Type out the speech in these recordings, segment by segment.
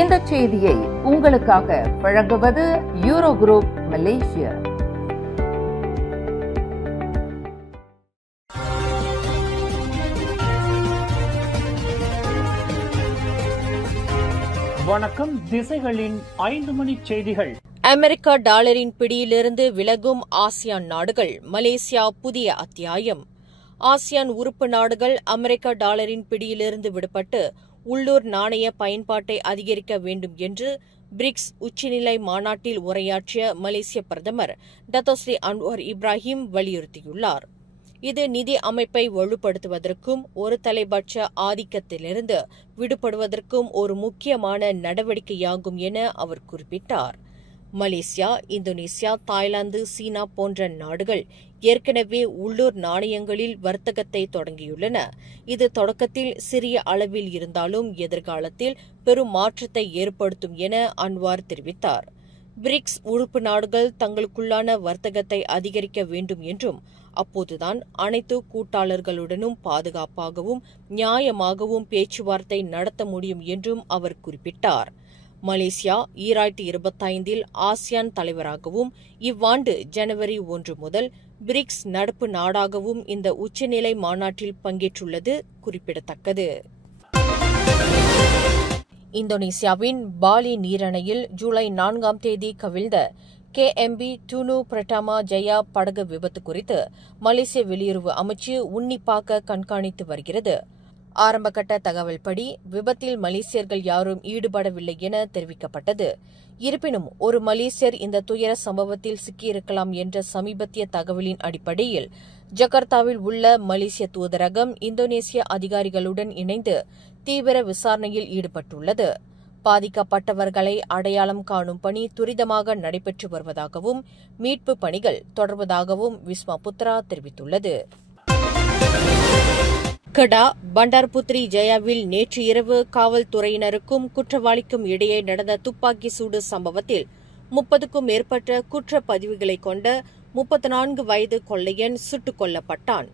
இந்த செய்தியை உங்களுக்காக வழங்குவது யூரோ குரூப் மலேசியா. வணக்கம். திசைகளின் 5 மணி செய்திகள். அமெரிக்க டாலரின் பிடியிலிருந்து விலகும் ஆசியான் நாடுகள், மலேசியா புதிய அத்தியாயம். ஆசியான் உறுப்பு நாடுகள் அமெரிக்க டாலரின் பிடியிலிருந்து விடுபட்டு உள்ளூர் நாணய பயன்பாட்டை அதிகரிக்க வேண்டும் என்று பிரிக்ஸ் உச்சிநிலை மாநாட்டில் உரையாற்றிய மலேசிய பிரதமர் டத்தோஸ்ரீ அன்வார் இப்ராஹிம் வலியுறுத்தியுள்ளார். இது நிதி அமைப்பை வலுப்படுத்துவதற்கும் ஒரு தலைபட்ச ஆதிக்கத்திலிருந்து விடுபடுவதற்கும் ஒரு முக்கியமான நடவடிக்கையாகும் என அவர் குறிப்பிட்டார். மலேசியா, இந்தோனேசியா, தாய்லாந்து, சீனா போன்ற நாடுகள் ஏற்கனவே உள்ளூர் நாணயங்களில் வர்த்தகத்தை தொடங்கியுள்ளன. இது தொடக்கத்தில் சிறிய அளவில் இருந்தாலும் எதிர்காலத்தில் பெரும் மாற்றத்தை ஏற்படுத்தும் என அன்வார் தெரிவித்தார். பிரிக்ஸ் உறுப்பு நாடுகள் தங்களுக்குள்ளான வர்த்தகத்தை அதிகரிக்க வேண்டும் என்றும் அப்போதுதான் அனைத்து கூட்டாளர்களுடனும் பாதுகாப்பாகவும் நியாயமாகவும் பேச்சுவார்த்தை நடத்த முடியும் என்றும் அவர் குறிப்பிட்டார். மலேசியா 2025 ஆசியான் தலைவராகவும் இவ்வாண்டு ஜனவரி 1 முதல் பிரிக்ஸ் நடப்பு நாடாகவும் இந்த உச்சநிலை மாநாட்டில் பங்கேற்றுள்ளது குறிப்பிடத்தக்கது. இந்தோனேசியாவின் பாலி நீரணையில் ஜூலை 4ஆம் தேதி கவிழ்ந்த KMB டூனு பிரட்டாமா ஜெயா படகு விபத்து குறித்து மலேசிய வெளியுறவு அமைச்சு உன்னிப்பாக கண்காணித்து வருகிறது. ஆரம்பகட்ட தகவல்படி விபத்தில் மலேசியர்கள் யாரும் ஈடுபடவில்லை என தெரிவிக்கப்பட்டது. இருப்பினும் ஒரு மலேசியர் இந்த துயர சம்பவத்தில் சிக்கியிருக்கலாம் என்ற சமீபத்திய தகவலின் அடிப்படையில் ஜகார்த்தாவில் உள்ள மலேசிய தூதரகம் இந்தோனேசிய அதிகாரிகளுடன் இணைந்து தீவிர விசாரணையில் ஈடுபட்டுள்ளது. பாதிக்கப்பட்டவர்களை அடையாளம் காணும் பணி துரிதமாக நடைபெற்று வருவதாகவும் மீட்பு பணிகள் தொடர்வதாகவும் விஸ்மா புத்ரா தெரிவித்துள்ளது. கடா பண்டார் புத்ரி ஜெயாவில் நேற்று இரவு காவல்துறையினருக்கும் குற்றவாளிக்கும் இடையே நடந்த துப்பாக்கி சூடு சம்பவத்தில் 30க்கும் மேற்பட்ட குற்றப்பதிவுகளை கொண்ட 34 வயது கொள்ளையன் சுட்டுக் கொல்லப்பட்டான்.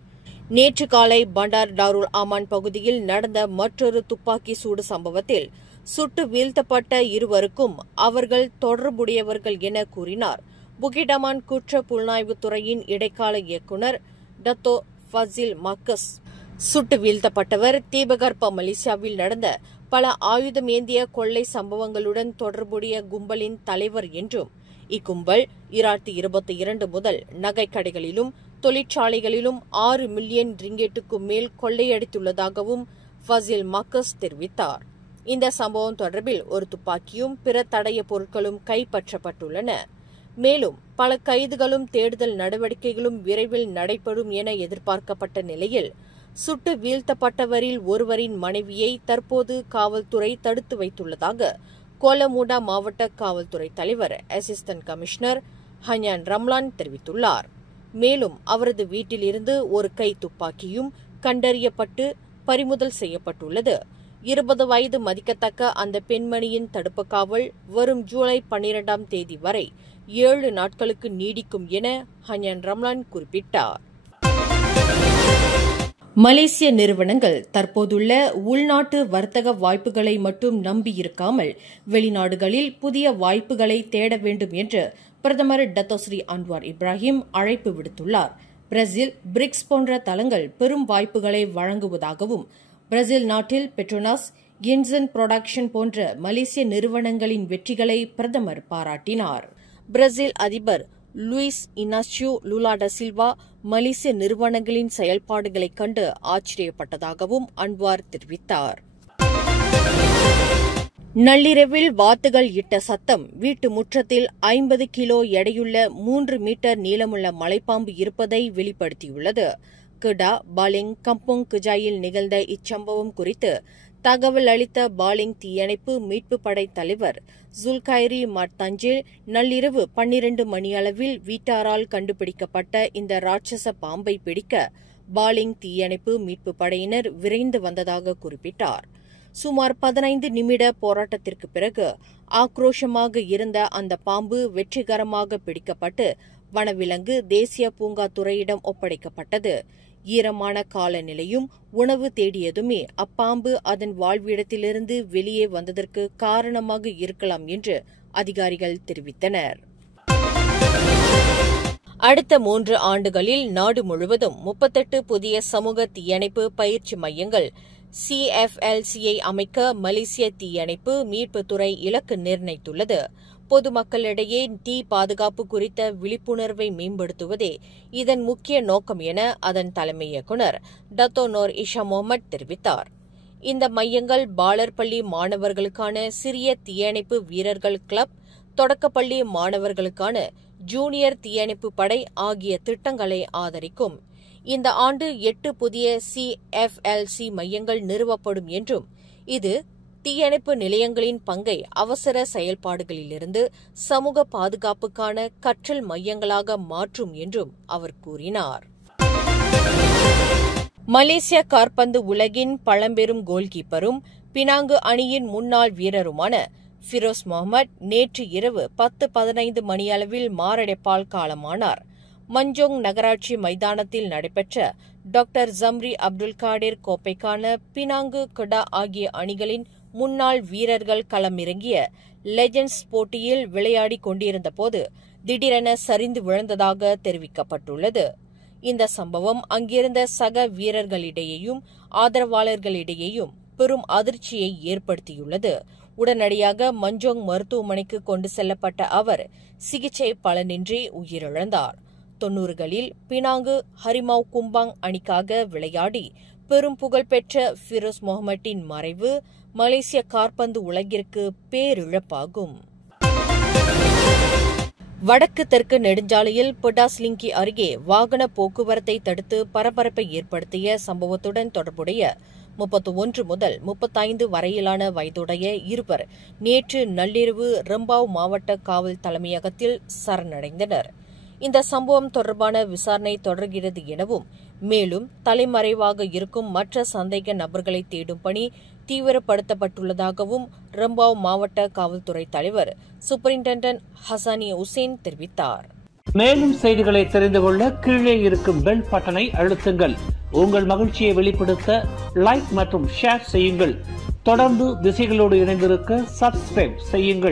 நேற்று காலை பண்டார் டாருல் ஆமான் பகுதியில் நடந்த மற்றொரு துப்பாக்கி சூடு சம்பவத்தில் சுட்டு வீழ்த்தப்பட்ட இருவருக்கும் அவர்கள் தொடர்புடையவர்கள் என கூறினார் புகிடமான் குற்ற புலனாய்வுத் துறையின் இடைக்கால இயக்குநர் டத்தோ ஃபசில் மக்கஸ். சுட்டு வீழ்த்தப்பட்டவர் தீபகற்ப மலேசியாவில் நடந்த பல ஆயுதமேந்திய கொள்ளை சம்பவங்களுடன் தொடர்புடைய கும்பலின் தலைவர் என்றும் இக்கும்பல் 2022 முதல் நகைக்கடைகளிலும் தொழிற்சாலைகளிலும் 6 மில்லியன் ரிங்கெட்டுக்கும் மேல் கொள்ளையடித்துள்ளதாகவும் ஃபசில் மக்கஸ் தெரிவித்தார். இந்த சம்பவம் தொடர்பில் ஒரு துப்பாக்கியும் பிற தடய பொருட்களும் கைப்பற்றப்பட்டுள்ளன. மேலும் பல கைதுகளும் தேடுதல் நடவடிக்கைகளும் விரைவில் நடைபெறும் என எதிர்பார்க்கப்பட்ட நிலையில் சுட்டு வீழ்த்தப்பட்டவரில் ஒருவரின் மனைவியை தற்போது காவல்துறை தடுத்து வைத்துள்ளதாக கோலமுடா மாவட்ட காவல்துறை தலைவர் அசிஸ்டன்ட் கமிஷனர் ஹன்யான் ரம்லான் தெரிவித்துள்ளார். மேலும் அவரது வீட்டிலிருந்து ஒரு கை துப்பாக்கியும் கண்டறியப்பட்டு பறிமுதல் செய்யப்பட்டுள்ளது. 20 வயது மதிக்கத்தக்க அந்த பெண்மணியின் தடுப்பு காவல் வரும் ஜூலை 12ஆம் தேதி வரை 7 நாட்களுக்கு நீடிக்கும் என ஹன்யான் ரம்லான் குறிப்பிட்டார். மலேசிய நிறுவனங்கள் தற்போதுள்ள உள்நாட்டு வர்த்தக வாய்ப்புகளை மட்டும் நம்பியிருக்காமல் வெளிநாடுகளில் புதிய வாய்ப்புகளை தேட வேண்டும் என்று பிரதமர் டத்தோஸ்ரீ அன்வார் இப்ராஹிம் அழைப்பு விடுத்துள்ளார். பிரேசில், பிரிக்ஸ் போன்ற தளங்கள் பெரும் வாய்ப்புகளை வழங்குவதாகவும் பிரேசில் நாட்டில் பெட்ரோனாஸ், இன்சன் புரொடக்ஷன் போன்ற மலேசிய நிறுவனங்களின் வெற்றிகளை பிரதமர் பாராட்டினார். பிரேசில் அதிபர் லூயிஸ் இனாசியோ லுலா ட சில்வா மலேசிய நிறுவனங்களின் செயல்பாடுகளைக் கண்டு ஆச்சரியப்பட்டதாகவும் அன்வார் தெரிவித்தார். நள்ளிரவில் வாத்துகள் இட்ட சத்தம் வீட்டு முற்றத்தில் 50 கிலோ எடையுள்ள 3 மீட்டர் நீளமுள்ள மலைப்பாம்பு இருப்பதை வெளிப்படுத்தியுள்ளது. கடா பாலிங் கம்போங் குஜாயில் நிகழ்ந்த இச்சம்பவம் குறித்து தகவல் அளித்த பாலிங் தீயணைப்பு மீட்பு படை தலைவர் ஜுல்கைரி மர்தஞ்சில் நள்ளிரவு 12 மணியளவில் வீட்டாரால் கண்டுபிடிக்கப்பட்ட இந்த ராட்சச பாம்பை பிடிக்க பாலிங் தீயணைப்பு மீட்பு படையினர் விரைந்து வந்ததாக குறிப்பிட்டார். சுமார் 15 நிமிட போராட்டத்திற்கு பிறகு ஆக்ரோஷமாக இருந்த அந்த பாம்பு வெற்றிகரமாக பிடிக்கப்பட்டு வனவிலங்கு தேசிய பூங்கா துறையிடம் ஒப்படைக்கப்பட்டது. ஈரமான காலநிலையும் உணவு தேடியதுமே அப்பாம்பு அதன் வாழ்விடத்திலிருந்து வெளியே வந்ததற்கு காரணமாக இருக்கலாம் என்று அதிகாரிகள் தெரிவித்தனர். அடுத்த 3 ஆண்டுகளில் நாடு முழுவதும் 38 புதிய சமூக தீயணைப்பு பயிற்சி மையங்கள் CFLCயை அமைக்க மலேசிய தீயணைப்பு மீட்புத்துறை இலக்கு நிர்ணயித்துள்ளது. பொதுமக்களிடையே தீ பாதுகாப்பு குறித்த விழிப்புணர்வை மேம்படுத்துவதே இதன் முக்கிய நோக்கம் என அதன் தலைமை இயக்குநர் டத்தோ நோர் இஷா முகமது தெரிவித்தார். இந்த மையங்கள் பாலர் பள்ளி மாணவர்களுக்கான சிறிய தீயணைப்பு வீரர்கள் கிளப், தொடக்கப்பள்ளி மாணவர்களுக்கான ஜூனியர் தீயணைப்பு படை ஆகிய திட்டங்களை ஆதரிக்கும். இந்த ஆண்டு 8 புதிய CFLC மையங்கள் நிறுவப்படும் என்றும் இது தீயணைப்பு நிலையங்களின் பங்கை அவசர செயல்பாடுகளிலிருந்து சமூக பாதுகாப்புக்கான கற்றல் மையங்களாக மாற்றும் என்றும் அவர் கூறினார். மலேசிய காற்பந்து உலகின் பழம்பெரும் கோல்கீப்பரும் பினாங்கு அணியின் முன்னாள் வீரருமான ஃபிரோஸ் முகமது நேற்று இரவு 10:15 மணியளவில் மாரடைப்பால் காலமானார். மஞ்சோங் நகராட்சி மைதானத்தில் நடைபெற்ற டாக்டர் ஜம்ரி அப்துல் காடிர் கோப்பைக்கான பினாங்கு கடா ஆகிய அணிகளின் முன்னாள் வீரர்கள் களமிறங்கிய லெஜண்ட்ஸ் போட்டியில் விளையாடிக் கொண்டிருந்தபோது திடீரென சரிந்து விழுந்ததாக தெரிவிக்கப்பட்டுள்ளது. இந்த சம்பவம் அங்கிருந்த சக வீரர்களிடையேயும் ஆதரவாளர்களிடையேயும் பெரும் அதிர்ச்சியை ஏற்படுத்தியுள்ளது. உடனடியாக மஞ்சோங் மருத்துவமனைக்கு கொண்டு செல்லப்பட்ட அவர் சிகிச்சை பலனின்றி உயிரிழந்தார். 90களில் பினாங்கு ஹரிமாவ் கும்பாங் அணிக்காக விளையாடி பெரும் புகழ்பெற்ற ஃபிரோஸ் முகமதின் மறைவு மலேசிய காற்பந்து உலகிற்கு பேரிழப்பாகும். வடக்கு தெற்கு நெடுஞ்சாலையில் புடாஸ்லிங்கி அருகே வாகன போக்குவரத்தை தடுத்து பரபரப்பை ஏற்படுத்திய சம்பவத்துடன் தொடர்புடைய 31 முதல் 35 வரையிலான வயதுடைய இருவர் நேற்று நள்ளிரவு ரம்பாவ் மாவட்ட காவல் தலைமையகத்தில் சரணடைந்தனர். இந்த சம்பவம் தொடர்பான விசாரணை தொடர்கிறது எனவும் மேலும் தலைமறைவாக இருக்கும் மற்ற சந்தேக நபர்களை தேடும் பணி தீவிரப்படுத்தப்பட்டுள்ளதாகவும் ரம்பாவ் மாவட்ட காவல்துறை தலைவர் சூப்பரிண்டென்டன்ட் ஹசானி உசேன் தெரிவித்தார். மேலும் செய்திகளை தெரிந்து கொள்ள கீழே இருக்கும் பெல் பட்டனை அழுத்துங்கள். உங்கள் மகிழ்ச்சியை வெளிப்படுத்த லைக் மற்றும் ஷேர் செய்யுங்கள். தொடர்ந்து திசைகளோடு இணைந்திருக்க சப்ஸ்கிரைப் செய்யுங்கள்.